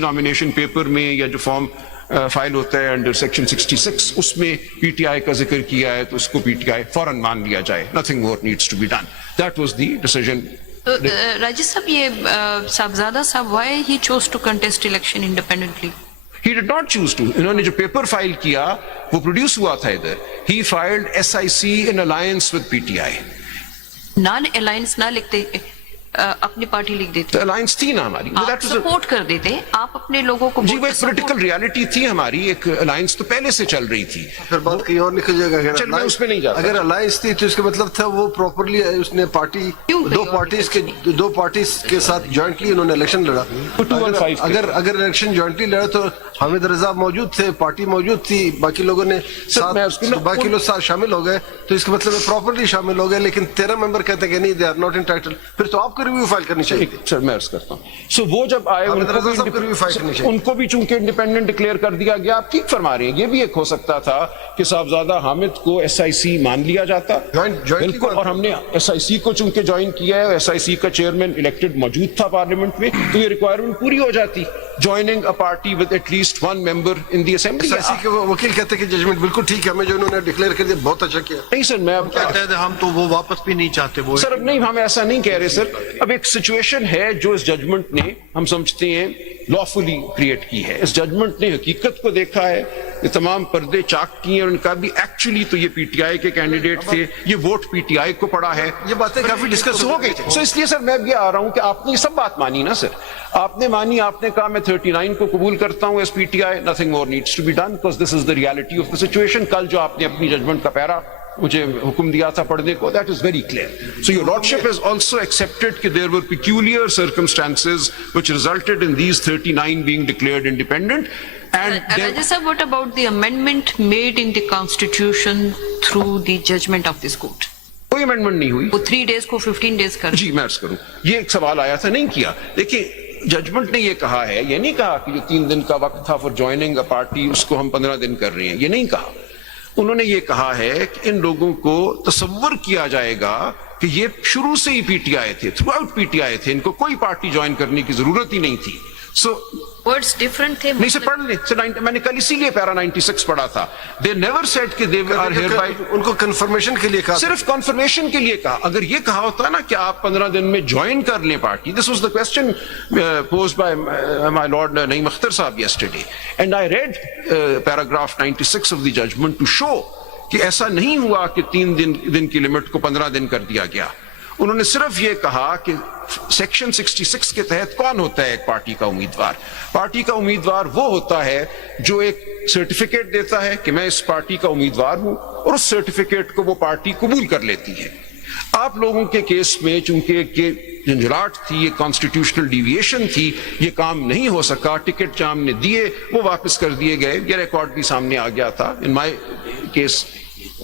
Nomination paper میں یا جو فارم فائل ہوتا ہے انڈر سیکشن 66 اس میں پی ٹی آئی کا ذکر کیا ہے تو اس کو پی ٹی آئی فوراً مان لیا جائے. Nothing more needs to be done. That was the decision. Raji sahib یہ صاحبزادہ صاحب why he chose to contest election independently? He did not choose to. انہوں نے جو پیپر فائل کیا وہ پروڈیوس ہوا تھا ادھر. He filed SIC in alliance with PTI. Naan alliance نہ لکھتے اپنی پارٹی لکھ دیتے. الائنس تھی نا ہماری. آپ سپورٹ کر دیتے. آپ اپنے لوگوں کو جی وہ ایک پولیٹیکل ریالٹی تھی ہماری. ایک الائنس تو پہلے سے چل رہی تھی. پھر بات کہیں اور لکھا جائے گا. چل میں اس پہ نہیں جاتا. اگر الائنس تھی تو اس کا مطلب تھا وہ پراپرلی اس نے پارٹی دو پارٹیز کے ساتھ جوائنٹلی انہوں نے الیکشن لڑا. اگر الیکشن جوائنٹلی لڑا تو حامد رضا موجود تھے, پارٹی موجود تھی, باقی لوگوں نے باقی لوگ ساتھ شامل ہو گئے تو اس کا مطلب پراپرلی شامل ہو گئے. لیکن 13 ممبر کہتے ہیں کہ نہیں, دے آر ناٹ انٹائٹلڈ. پھر تو آپ کو ریویو فائل کرنی چاہیے. سر میں عرض کرتا ہوں. سو وہ جب آئے ان کو بھی چونکہ انڈیپینڈنٹ ڈکلیئر کر دیا گیا. آپ ٹھیک فرما رہے ہیں. یہ بھی ایک ہو سکتا تھا کہ صاحبزادہ حامد کو SIC مان لیا جاتا بالکل, اور ہم نے SIC کو چونکہ جوائن کیا ہے, SIC کا چیئرمین الیکٹڈ موجود تھا پارلیمنٹ میں, تو یہ ریکوائرمنٹ پوری ہو جاتی. Joining a party with at least one member in the assembly. SIC کے وکیل کہتے ہیں کہ ججمنٹ بالکل ٹھیک ہے, ہمیں جو انہوں نے ڈکلیئر کر دیا بہت اچھا کیا. نہیں سر, میں اب کہتے ہیں ہم تو وہ واپس بھی نہیں چاہتے. وہ سر اب نہیں, ہم ایسا نہیں کہہ رہے سر. اب ایک سچویشن ہے جو اس ججمنٹ نے ہم سمجھتے ہیں لافلی کریٹ کی ہے. اس ججمنٹ نے حقیقت کو دیکھا ہے, یہ تمام پردے چاک کیے, اور ان کا بھی ایکچولی تو یہ PTI کے کینڈیڈیٹ تھے, یہ ووٹ PTI کو پڑا ہے. یہ باتیں کافی ڈسکس ہو گئی. سو اس لیے سر میں بھی آ رہا ہوں کہ آپ نے یہ سب بات مانی نا سر. آپ نے مانی, آپ نے کہا میں 39 کو قبول کرتا ہوں as PTI. Nothing more needs to be done because this is the reality of the situation. کل جو آپ نے اپنی ججمنٹ کا پیرا مجھے حکم دیا تھا پڑھنے کو, that is very clear. So your lordship has also accepted that there were peculiar circumstances which resulted in these 39 being declared independent. And Raja sir, what about the amendment made in the constitution through the judgment of this court? کوئی amendment نہیں ہوئی. وہ 3 days کو 15 days کر. جی میں عرض کروں, یہ ایک سوال آیا تھا, نہیں کیا. دیکھیں ججمنٹ نے یہ کہا ہے, یہ نہیں کہا کہ جو 3 دن کا وقت تھا فار جوائننگ اے پارٹی اس کو ہم 15 دن کر رہے ہیں, یہ نہیں کہا. انہوں نے یہ کہا ہے کہ ان لوگوں کو تصور کیا جائے گا کہ یہ شروع سے ہی PTI تھے, تھرو آؤٹ PTI تھے, ان کو کوئی پارٹی جوائن کرنے کی ضرورت ہی نہیں تھی. سو ورڈز ڈفرنٹ تھے. نہیں سے پڑھ لیں, میں نے کل اسی لیے پیرا 96 پڑھا تھا. دے نیور سیڈ کہ دے آر ہیئر بائی. ان کو کنفرمیشن کے لیے کہا, صرف کنفرمیشن کے لیے کہا. اگر یہ کہا ہوتا نا کہ آپ 15 دن میں جوائن کر لیں party, this was the question posed by my lord نعیم اختر صاحب yesterday, and I read paragraph 96 of the judgment to show کہ ایسا نہیں ہوا کہ 3 دن کی لمٹ کو 15 دن کر دیا گیا. انہوں نے صرف یہ کہا کہ سیکشن 66 کے تحت کون ہوتا ہے ایک پارٹی کا امیدوار. پارٹی کا امیدوار وہ ہوتا ہے جو ایک سرٹیفکیٹ دیتا ہے کہ میں اس پارٹی کا امیدوار ہوں, اور اس سرٹیفکیٹ کو وہ پارٹی قبول کر لیتی ہے. آپ لوگوں کے کیس میں چونکہ جھنجھلاٹ تھی, یہ کانسٹیٹیوشنل ڈیویشن تھی, یہ کام نہیں ہو سکا. ٹکٹ جو ہم نے دیے وہ واپس کر دیے گئے, یہ ریکارڈ بھی سامنے آ گیا تھا in my case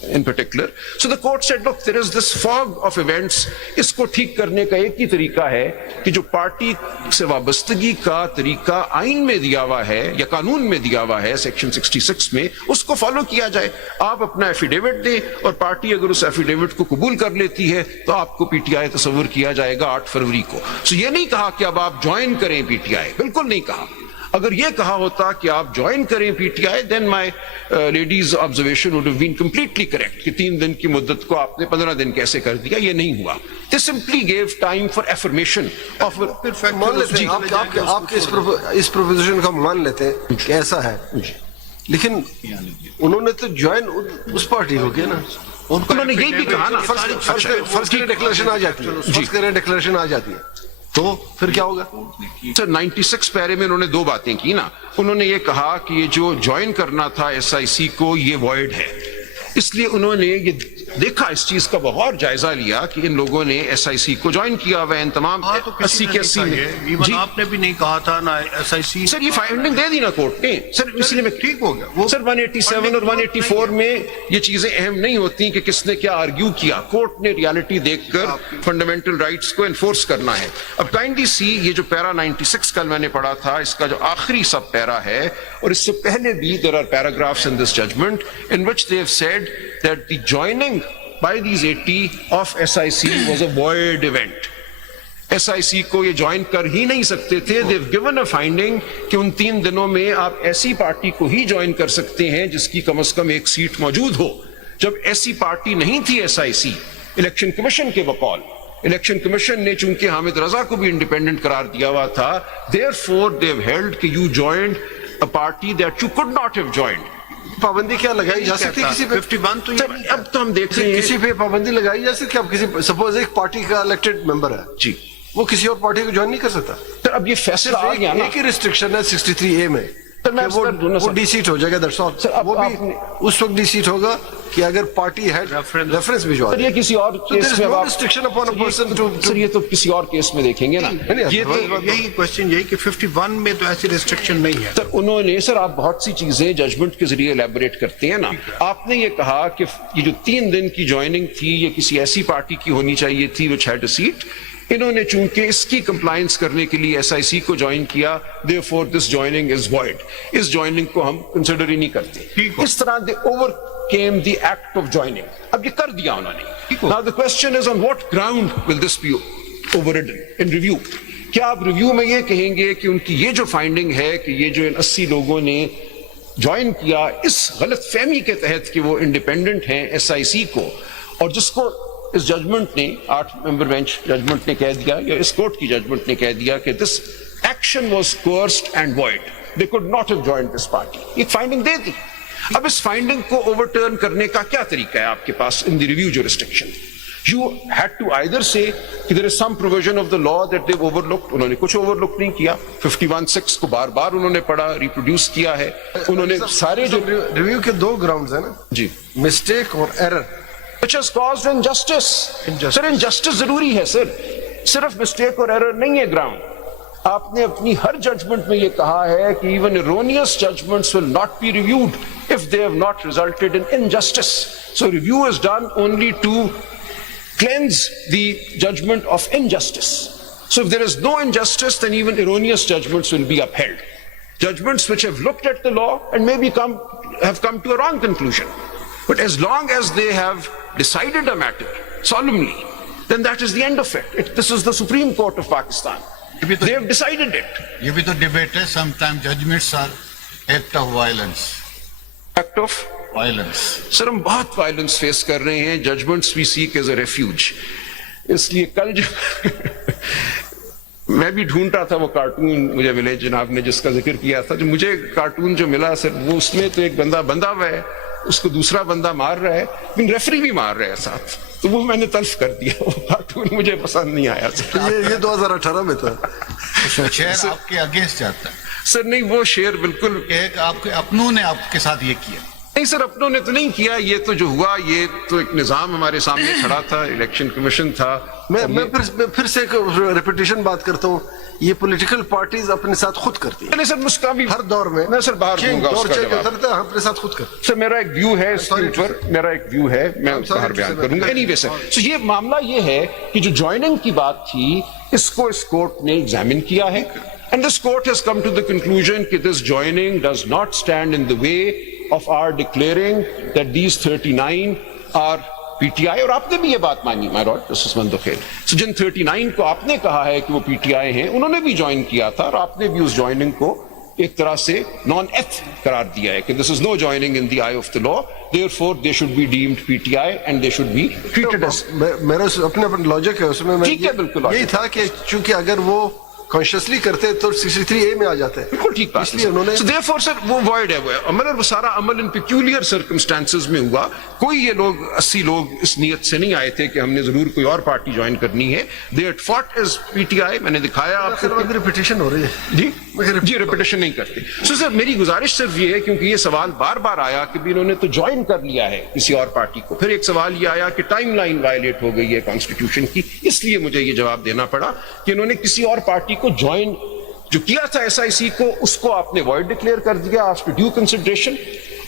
in particular. So the court said, look, there is this fog of events. اس کو ٹھیک کرنے کا ایک ہی طریقہ ہے کہ جو پارٹی سے وابستگی کا طریقہ آئین میں دیا ہوا ہے یا قانون میں دیا ہوا ہے سیکشن 66 میں, اس کو فالو کیا جائے. آپ اپنا ایفیڈیوٹ دیں, اور پارٹی اگر اس ایفیڈیوٹ کو قبول کر لیتی ہے تو آپ کو PTI تصور کیا جائے گا 8 فروری کو. سو یہ نہیں کہا کہ اب آپ جوائن کریں PTI, بالکل نہیں کہا. اگر یہ کہا ہوتا کہ آپ جوائن کریں PTI, then my lady's observation would have been completely correct کہ 3 دن کی مدت کو آپ نے 15 دن کیسے کر دیا. یہ نہیں ہوا. They simply gave time for affirmation of. مان لیتے ہیں آپ کے اس پروپوزیشن کا مان لیتے ہیں کہ ایسا ہے, لیکن انہوں نے تو جوائن اس پارٹی ہو گیا نا. انہوں نے یہی بھی کہا نا, فرض کریں ڈکلیریشن آ جاتی ہے, فرض کریں ڈکلیریشن آ جاتی ہے تو پھر کیا ہوگا. سر 96 پیرے میں انہوں نے 2 باتیں کی نا. انہوں نے یہ کہا کہ یہ جو جوائن کرنا تھا SIC کو یہ وائڈ ہے, اس لیے انہوں نے یہ دیکھا, اس چیز کا بغور جائزہ لیا کہ ان لوگوں نے SIC کو جوائن کیا ہوا ہے ان تمام 80 کے 80 میں. جی آپ نے بھی نہیں کہا تھا نا SIC. سر یہ فائنڈنگ دے دی نا کورٹ نے. سر اس لیے میں ٹھیک ہو گیا. سر 187 اور 184 میں یہ چیزیں اہم نہیں ہوتی کہ کس نے کیا آرگیو کیا. کورٹ نے ریالٹی دیکھ کر فنڈامنٹل رائٹس کو انفورس کرنا ہے. اب کائنڈلی سی, یہ جو پیرا 96 کل میں نے پڑھا تھا, اس کا جو آخری سب پیرا ہے, اور اس سے پہلے بھی there are paragraphs in this judgment in which they have said that the joining by these 80 of SIC was a void event. S I C کو یہ جوائن کر ہی نہیں سکتے تھے. They've given a finding کہ ان 3 دنوں میں آپ ایسی پارٹی کو ہی جوائن کر سکتے ہیں جس کی کم از کم ایک سیٹ موجود ہو. جب ایسی پارٹی نہیں تھی S I C, election commission کے بقول, الیکشن کمیشن نے چونکہ حامد رضا کو بھی انڈیپینڈنٹ قرار دیا ہوا تھا, therefore they've held کہ you joined a party that you could not have joined. پابندی کیا لگائی جا سکتی کسی پہ؟ 51 تو یہ اب تو ہم دیکھ رہے ہیں کسی پہ پابندی لگائی جا سکتی؟ اب کسی سپوز ایک پارٹی کا الیکٹڈ ممبر ہے جی, وہ کسی اور پارٹی کو جوائن نہیں کر سکتا. سر اب یہ فیصلہ آ گیا نا. ایک ہی ریسٹرکشن ہے 63A میں, سر میں وہ ڈی سیٹ ہو جائے گا. That's all. سر اب وہ بھی اس وقت ڈی سیٹ ہوگا کہ اگر پارٹی ہے ریفرنس بھی جو سر یہ کسی اور کیس میں restriction upon a person to. Sir یہ تو کسی اور کیس میں دیکھیں گے نا. یہ تو یہی کوشچن یہی کہ 51 میں تو ایسی ریسٹرکشن نہیں ہے. سر انہوں نے, سر آپ بہت سی چیزیں ججمنٹ کے ذریعے الیبوریٹ کرتے ہیں نا. آپ نے یہ کہا کہ یہ جو 3 دن کی جوائننگ تھی یہ کسی ایسی پارٹی کی ہونی چاہیے تھی which had a seat. انہوں نے چونکہ اس کی کمپلائنس کرنے کے لیے ایس آئی سی کو جوائن کیا, therefore this joining is void. اس جوائننگ کو ہم کنسیڈر ہی نہیں کرتے. اس طرح they overcame the act of joining. اب یہ کر دیا انہوں نے. Now the question is on what ground will this be overridden in review. کیا آپ ریویو میں یہ کہیں گے کہ ان کی یہ جو فائنڈنگ ہے کہ یہ جو ان 80 لوگوں نے جوائن کیا اس غلط فہمی کے تحت کہ وہ انڈیپینڈنٹ ہیں ایس آئی سی کو, اور جس کو اس ججمنٹ نے 8 ممبر بینچ ججمنٹ نے کہہ دیا یا اس کورٹ کی ججمنٹ نے کہہ دیا کہ this action was coerced and void. They could not have joined this party. ایک فائنڈنگ دے دی. اب اس فائنڈنگ کو اوور ٹرن کرنے کا کیا طریقہ ہے آپ کے پاس in the review jurisdiction. You had to either say کہ there is some provision of the law that they've overlooked. انہوں نے کچھ overlook نہیں کیا. 51(6) کو بار بار انہوں نے پڑھا, ریپروڈیوس کیا ہے. انہوں نے سارے جو ریویو کے 2 گراؤنڈز ہیں نا جی, مسٹیک اور error, which has caused injustice. Sir injustice ضروری ہے سر, صرف مسٹیک اور ایرر نہیں ہے گراؤنڈ. آپ نے اپنی ہر ججمنٹ میں یہ کہا ہے کہ even erroneous judgments will not be reviewed if they have not resulted in injustice. So review is done only to cleanse the judgment of injustice. So if there is no injustice, then even erroneous judgments will be upheld. Judgments which have looked at the law and maybe have come to a wrong conclusion. But as long as they have decided a matter solemnly, then that is the end of it. This is the Supreme Court of Pakistan. They have decided it. یہ بھی تو debate ہے. sometimes judgments are act of violence. Act of violence. سر ہم بہت violence face کر رہے ہیں. Judgments we seek as a refuge. اس لیے کل جو میں بھی ڈھونڈ رہا تھا وہ کارٹون مجھے ملے جناب نے جس کا ذکر کیا تھا. جو مجھے کارٹون جو ملا سر وہ اس میں تو ایک بندہ بندھا ہوا ہے, اس کو دوسرا بندہ مار رہا ہے, لیکن ریفری بھی مار رہا ہے ساتھ. تو وہ میں نے تلف کر دیا. وہ کارٹون مجھے پسند نہیں آیا سر. یہ 2018 میں تھا. شعر آپ کے اگینسٹ جاتا ہے. سر نہیں, وہ شعر بالکل ایک آپ کے اپنوں نے آپ کے ساتھ یہ کیا. نہیں سر, اپنوں نے تو نہیں کیا. یہ تو جو ہوا یہ تو ایک نظام ہمارے سامنے کھڑا تھا, الیکشن کمیشن تھا. میں پھر سے ایک ریپیٹیشن بات کرتا ہوں. یہ پولیٹیکل پارٹیز اپنے ساتھ خود کرتی ہیں. نہیں سر, اس کا بھی ہر دور میں سر باہر دوں گا اس کا جواب. اپنے ساتھ خود کرتے. سر میرا ایک ویو ہے اس کے اوپر, میرا ایک ویو ہے, میں باہر بیان کروں گا. اینی وے سر, سو یہ معاملہ یہ ہے کہ جو جوائننگ کی بات تھی اس کو اس کورٹ نے ایگزامن کیا ہے. And this court has come to the conclusion that this joining does not stand in the way of our declaring that these 39 are PTI. اور آپ نے بھی یہ بات مانی, my lord, this is Mandukhail. So جن 39 کو آپ نے کہا ہے کہ وہ PTI ہیں, انہوں نے بھی جوائن کیا تھا, اور آپ نے بھی اس جوائننگ کو ایک طرح سے نان ایتھ قرار دیا ہے کہ this is no joining in the eye of the law, therefore they should be deemed PTI and they should be treated as. میرا اپنے لاجک ہے اس میں. ٹھیک ہے, بالکل یہی تھا کہ چونکہ اگر وہ کانشیسلی کرتے تو 63A میں آ جاتے ہیں. بالکل ٹھیک بات. اس لیے انہوں نے so therefore sir وہ void ہے, وہ عمل, اور وہ سارا عمل ان پیکیولر سرکمسٹانسز میں ہوا. کوئی یہ لوگ 80 لوگ اس نیت سے نہیں آئے تھے کہ ہم نے ضرور کوئی اور پارٹی جوائن کرنی ہے. they had fought as PTI. میں نے دکھایا آپ کو. ریپیٹیشن ہو رہی ہے. جی ریپیٹیشن نہیں کرتے. سو سر میری گزارش صرف یہ ہے, کیونکہ یہ سوال بار بار آیا کہ انہوں نے تو جوائن کر لیا ہے کسی اور پارٹی کو. پھر ایک سوال یہ آیا کہ ٹائم لائن وائلیٹ ہو گئی ہے کانسٹیٹیوشن کی, اس لیے مجھے یہ جواب دینا پڑا کہ انہوں نے کسی اور پارٹی کو جوائن جو کیا تھا ایس آئی سی کو, اس کو آپ نے وائڈ ڈکلیئر کر دیا آفٹر ڈیو کنسیڈریشن.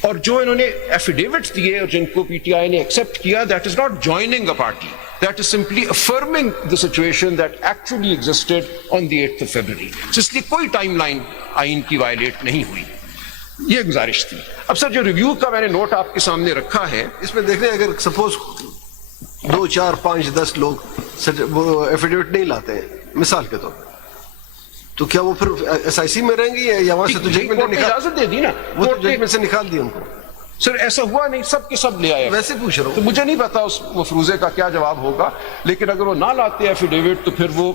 اور جو انہوں نے ایفیڈیوٹس دیے اور جن کو پی ٹی آئی نے ایکسپٹ کیا, that is not joining a party, that is simply affirming the situation that actually existed on the 8th of February. اس لیے کوئی ٹائم لائن آئین کی وائلیٹ نہیں ہوئی. یہ گزارش تھی. اب سر جو ریویو کا میں نے نوٹ آپ کے سامنے رکھا ہے, اس میں دیکھ لیں اگر سپوز 2 4 5 10 لوگ وہ ایفیڈیوٹ نہیں لاتے ہیں مثال کے طور پر, تو کیا وہ پھر SIC میں رہیں گی یا وہاں سے تو ججمنٹ کورٹ نے اجازت دے دی نا, وہ تو کورٹ نے- ججمنٹ سے نکال دی ان کو. سر ایسا ہوا نہیں, سب کے سب لے آئے. ویسے پوچھ رہا تو ہوں. مجھے نہیں پتا اس مفروضے کا کیا جواب ہوگا, لیکن اگر وہ نہ لاتے ایفیڈیوٹ تو پھر وہ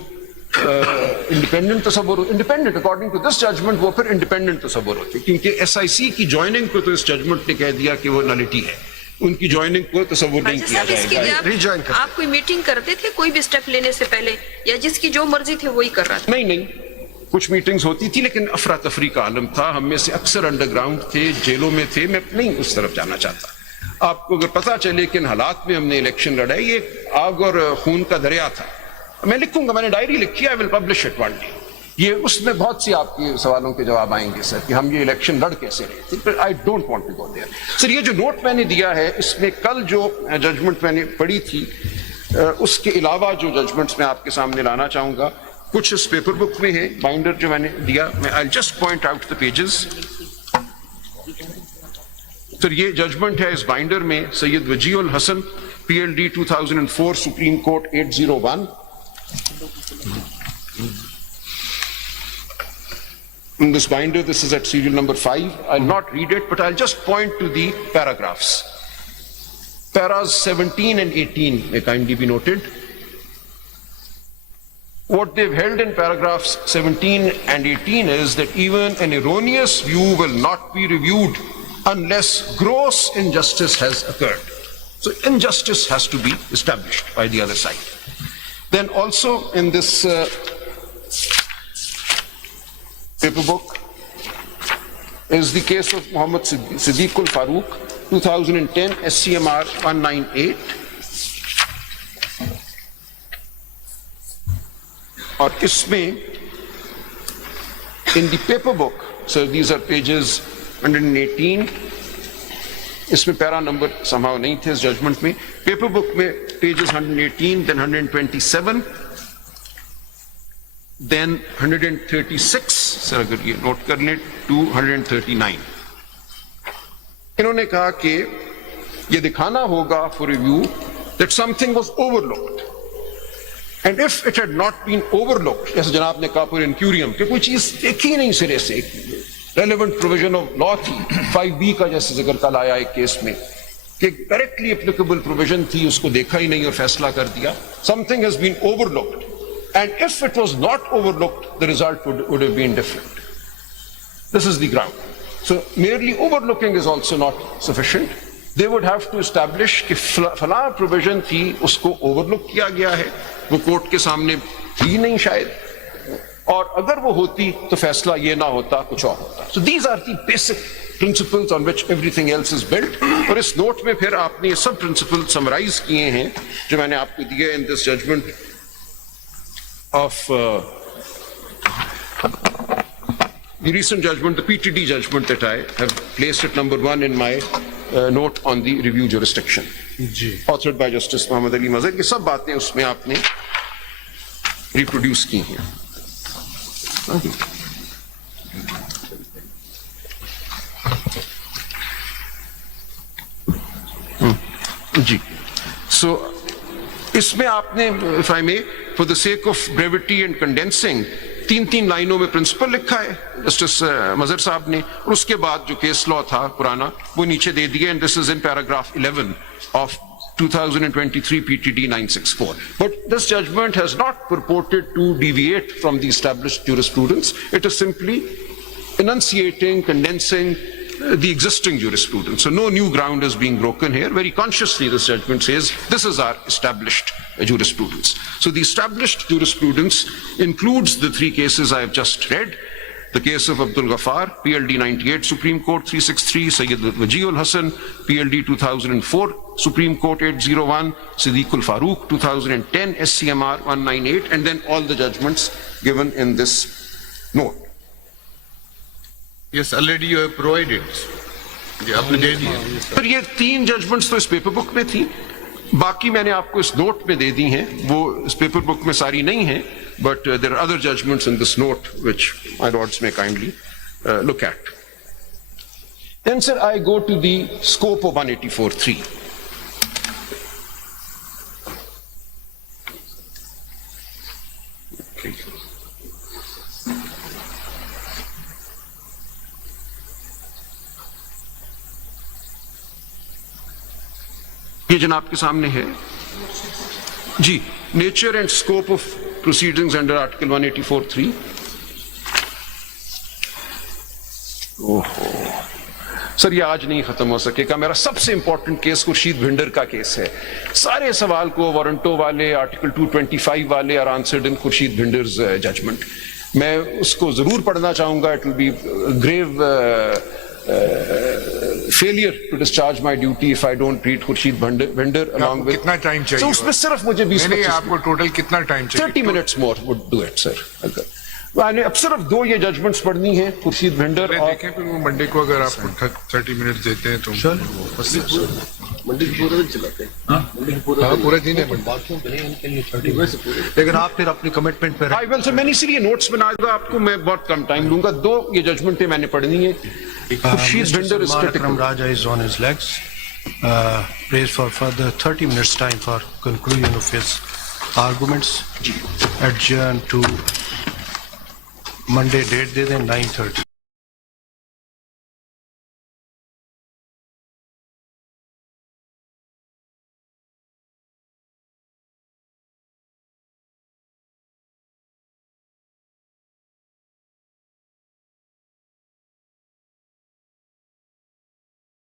انڈیپینڈنٹ تصور, independent according to this judgment وہ پھر انڈیپینڈنٹ تصور ہوتے, کیونکہ SIC کی جوائننگ کو تو اس ججمنٹ نے کہہ دیا کہ وہ نلٹی ہے, ان کی جوائننگ کو تصور نہیں کیا صاحب اس کی جائے گا. Rejoin کرتے. آپ کوئی میٹنگ کرتے تھے کوئی بھی سٹیپ لینے سے پہلے, یا جس کی جو مرضی تھی وہی کر رہا تھا؟ نہیں, کچھ میٹنگز ہوتی تھی لیکن افراتفری کا عالم تھا, ہم میں سے اکثر انڈر گراؤنڈ تھے, جیلوں میں تھے, میں نہیں اس طرف جانا چاہتا. آپ کو اگر پتا چلے کہ ان حالات میں ہم نے الیکشن لڑائی, یہ آگ اور خون کا دریا تھا. میں لکھوں گا, میں نے ڈائری لکھی ہے, I will publish it one day. یہ اس میں بہت سی آپ کے سوالوں کے جواب آئیں گے سر, کہ ہم یہ الیکشن لڑ کیسے رہے تھے. I don't want to go there. سر یہ جو نوٹ میں نے دیا ہے, اس میں کل جو ججمنٹ میں نے پڑھی تھی اس کے علاوہ جو ججمنٹس میں آپ کے سامنے لانا چاہوں گا, کچھ اس پیپر بک میں ہے, بائنڈر جو میں نے دیا, میں I'll just point out the pages. سر یہ ججمنٹ ہے اس بائنڈر میں, سید وجیہ الحسن PLD 2004 supreme court 801. In this binder, this is at serial number 5. I'll not read it, but I'll just point to the paragraphs. Paras 17 and 18 may kindly be noted. What they've held in paragraphs 17 and 18 is that even an erroneous view will not be reviewed unless gross injustice has occurred. So injustice has to be established by the other side. Then also in this paper book is the case of Muhammad Siddiqul Farooq, 2010 SCMR 198. اور اس میں in the paper book, so these are pages 118, اس میں پیرا number somehow نہیں تھے اس judgment میں, paper بک میں pages 118, then 127, then 136, سر اگر یہ note کر لیں, 239. انہوں نے کہا کہ یہ دکھانا ہوگا for review that something was overlooked. And if it had not been overlooked, جیسے جناب نے کہا پر انکیوریم, کہ کوئی چیز دیکھی نہیں سرے سے, ریلیونٹ پروویژن آف لا تھی 5B کا, جیسے ذکر کل آیا ایک کیس میں, کہ ڈائریکٹلی اپلیکیبل پروویژن تھی, اس کو دیکھا ہی نہیں اور فیصلہ کر دیا. Something has been overlooked. And if it was not overlooked, the result would have been different. This is the ground. So merely overlooking is also not sufficient. They would have to establish کہ فلاں provision تھی, اس کو overlook کیا گیا ہے, وہ court کے سامنے تھی نہیں شاید, اور اگر وہ ہوتی تو فیصلہ یہ نہ ہوتا, کچھ اور ہوتا. So these are the basic principles on which everything else is built. اور اس نوٹ میں پھر آپ نے یہ سب پرنسپل سمرائز کیے ہیں جو میں نے آپ کو دیے in this judgment of the recent judgment, the PTD judgment that I have placed at number 1 in my note on the review jurisdiction, authored by Justice Muhammad Ali Mazhar. یہ سب باتیں اس میں آپ نے ریپروڈیوس کی ہیں. جی, سو اس میں آپ نے if I may, for the sake of brevity and condensing, 3 لائنوں میں پرنسپل لکھا ہے جسٹس مظہر صاحب نے, اور اس کے بعد جو کیس لا تھا پرانا وہ نیچے دے دیا, and this is in paragraph 11 of 2023 PTD 964. But this judgment has not purported to deviate from the established jurisprudence. It is simply enunciating, condensing the existing jurisprudence. So no new ground is being broken here. Very consciously this judgment says this is our established jurisprudence. So the established jurisprudence includes the 3 cases I have just read. The case of Abdul Ghaffar, PLD 98, Supreme Court 363, Sayyid Wajih al-Hassan, PLD 2004, Supreme Court 801, Siddiqul Farooq 2010, SCMR 198, and then all the judgments given in this note. Yes, already you have provided. آپ نے دے دیا. پر یہ 3 judgements تو اس paper بک میں تھی, باقی میں نے آپ کو اس نوٹ میں دے دی ہیں, وہ اس پیپر بک میں ساری نہیں ہیں, but there are other judgments in this note which my lords may kindly look at. Then sir, I go to the scope of 184.3. Okay. یہ جناب کے سامنے ہے جی. Nature and scope of proceedings under article 184(3). Sir یہ آج نہیں ختم ہو سکے گا. میرا سب سے امپورٹنٹ کیس خورشید بھنڈر کا کیس ہے. سارے سوال کو وارنٹو والے آرٹیکل 225 والے are answered in Khurshid Bhinder's judgment. میں اس کو ضرور پڑھنا چاہوں گا. It will be grave failure to discharge my duty if I don't read Khurshid Bhinder along with. کتنا ٹائم چاہیے؟ So اس میں صرف مجھے 20-25 آپ کو ٹوٹل کتنا ٹائم چاہیے؟ 30 minutes more would do it, sir. اب صرف 2 یہ ججمنٹس پڑھنی ہیں خورشید بھنڈر اور دیکھیں پھر وہ منڈے کو اگر آپ کو 30 منٹ دیتے ہیں تو منڈی پورا دن چلاتے ہیں. پورا دن ہے. لیکن آپ پھر اپنی کمٹمنٹ پہ I will, sir, میں نے اسی لیے نوٹس بنا دوں گا آپ کو. میں بہت کم ٹائم لوں گا. 2 یہ ججمنٹیں میں نے پڑھنی ہیں. Khurshid بھنڈر is critical. Raja is on his legs. Prays for further 30 minutes time for conclusion of his arguments. Adjourn to Monday date دے دیں 9:30.